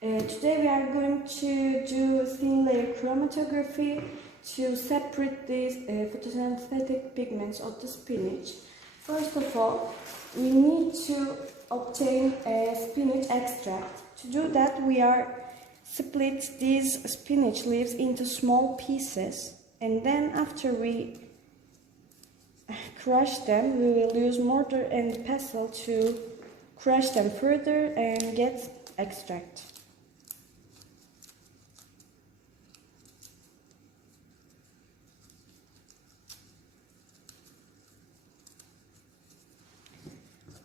Today we are going to do thin layer chromatography to separate these photosynthetic pigments of the spinach. First of all, we need to obtain a spinach extract. To do that, we are split these spinach leaves into small pieces, and then after we crush them, we will use mortar and pestle to crush them further and get extract.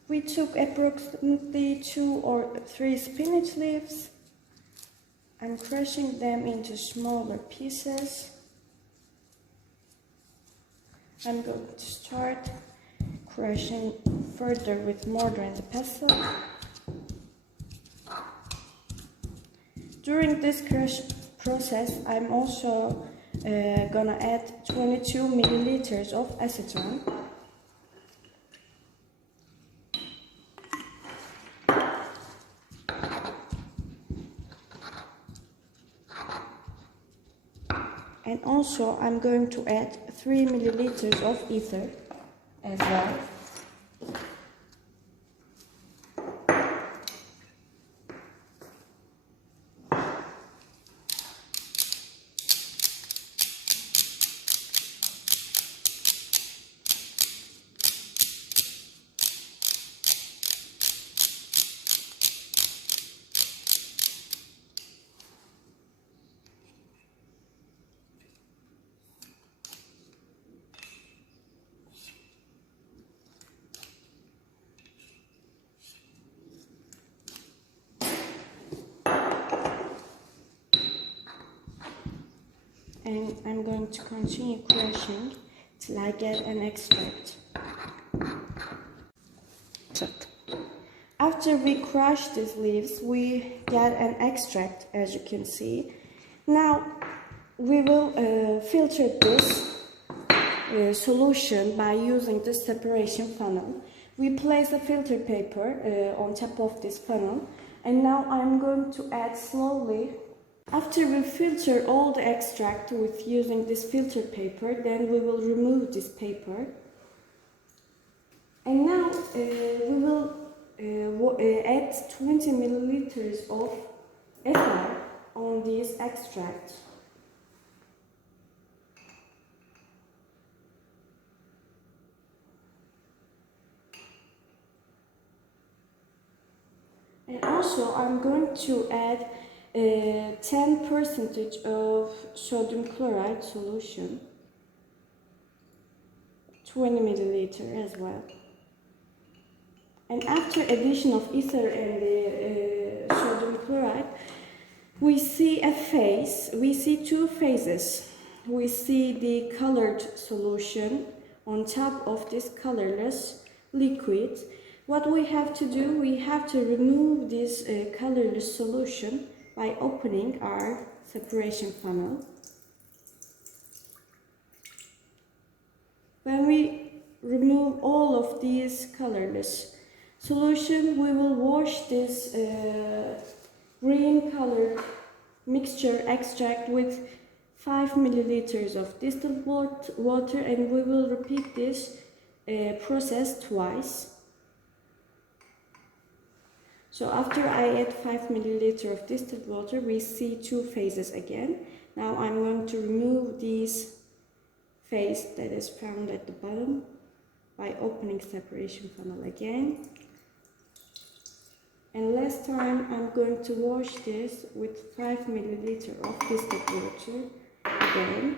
We took approximately 2 or 3 spinach leaves. I'm crushing them into smaller pieces. I'm going to start crushing further with mortar and pestle. During this crush process, I'm also gonna add 22 milliliters of acetone. And also I'm going to add 3 milliliters of ether as well. And I'm going to continue crushing till I get an extract. After we crush these leaves, we get an extract, as you can see. Now we will filter this solution by using the separation funnel. We place a filter paper on top of this funnel, and now I'm going to add slowly. After we filter all the extract with using this filter paper, then we will remove this paper. And now we will add 20 milliliters of ether on this extract. And also I'm going to add 10% of sodium chloride solution, 20 milliliter as well. And after addition of ether and the sodium chloride, we see a phase. We see two phases. We see the colored solution on top of this colorless liquid. What we have to do, we have to remove this colorless solution by opening our separation funnel. When we remove all of these colorless solution, we will wash this green colored mixture extract with 5 milliliters of distilled water, and we will repeat this process twice. So after I add 5 milliliters of distilled water, we see two phases again. Now I'm going to remove this phase that is found at the bottom by opening separation funnel again. And last time I'm going to wash this with 5 milliliters of distilled water again.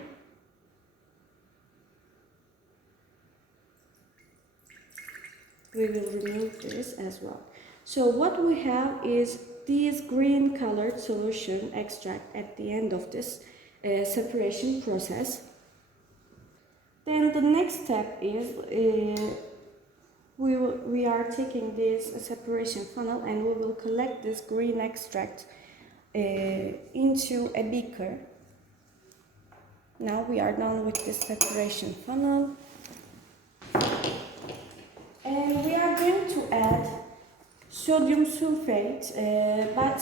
We will remove this as well. So what we have is this green colored solution extract at the end of this separation process. Then the next step is we are taking this separation funnel and we will collect this green extract into a beaker. Now we are done with this separation funnel. And we are going to add sodium sulfate, but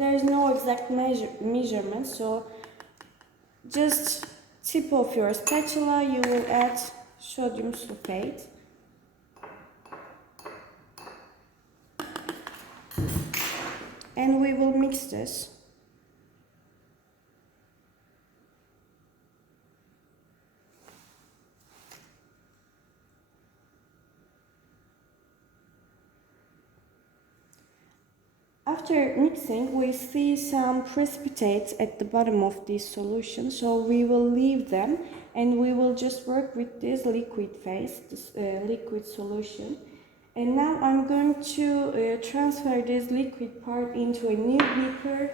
there is no exact measurement, so just tip of your spatula, you will add sodium sulfate. And we will mix this. After mixing, we see some precipitates at the bottom of this solution, so we will leave them and we will just work with this liquid phase, this liquid solution. And now I'm going to transfer this liquid part into a new beaker.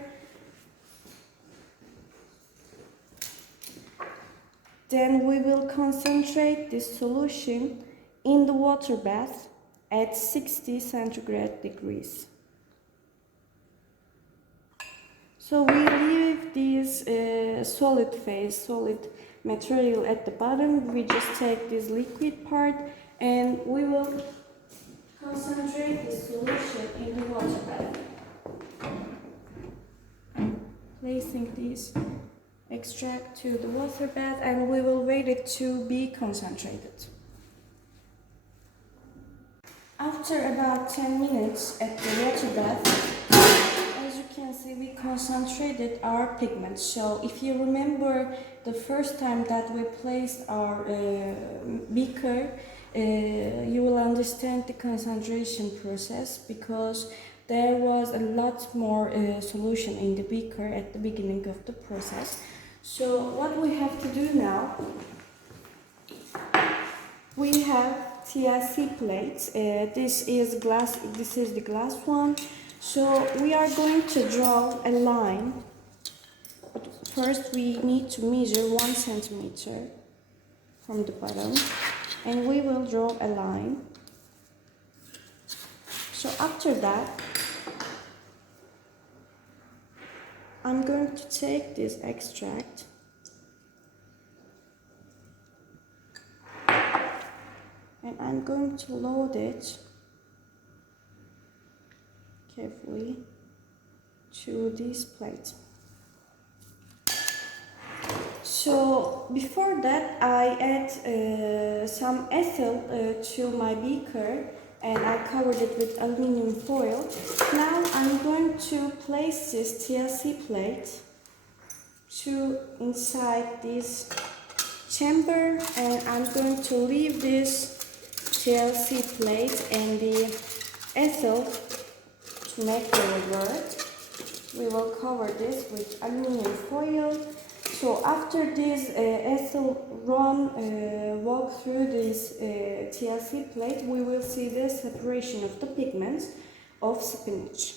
Then we will concentrate this solution in the water bath at 60 centigrade degrees. So we leave this solid phase, solid material at the bottom. We just take this liquid part and we will concentrate the solution in the water bath. Placing this extract to the water bath and we will wait it to be concentrated. After about 10 minutes at the water bath, as you can see, we concentrated our pigments. So if you remember the first time that we placed our beaker, you will understand the concentration process because there was a lot more solution in the beaker at the beginning of the process. So what we have to do now, we have TLC plates. This is glass. This is the glass one. So we are going to draw a line. But first we need to measure 1 centimeter from the bottom, and we will draw a line. So after that, I'm going to take this extract and I'm going to load it carefully to this plate. So before that, I add some ethyl to my beaker and I covered it with aluminum foil. Now I'm going to place this TLC plate inside this chamber, and I'm going to leave this TLC plate and the ethyl to make it work. We will cover this with aluminum foil. So after this ethyl walk through this TLC plate, we will see the separation of the pigments of spinach.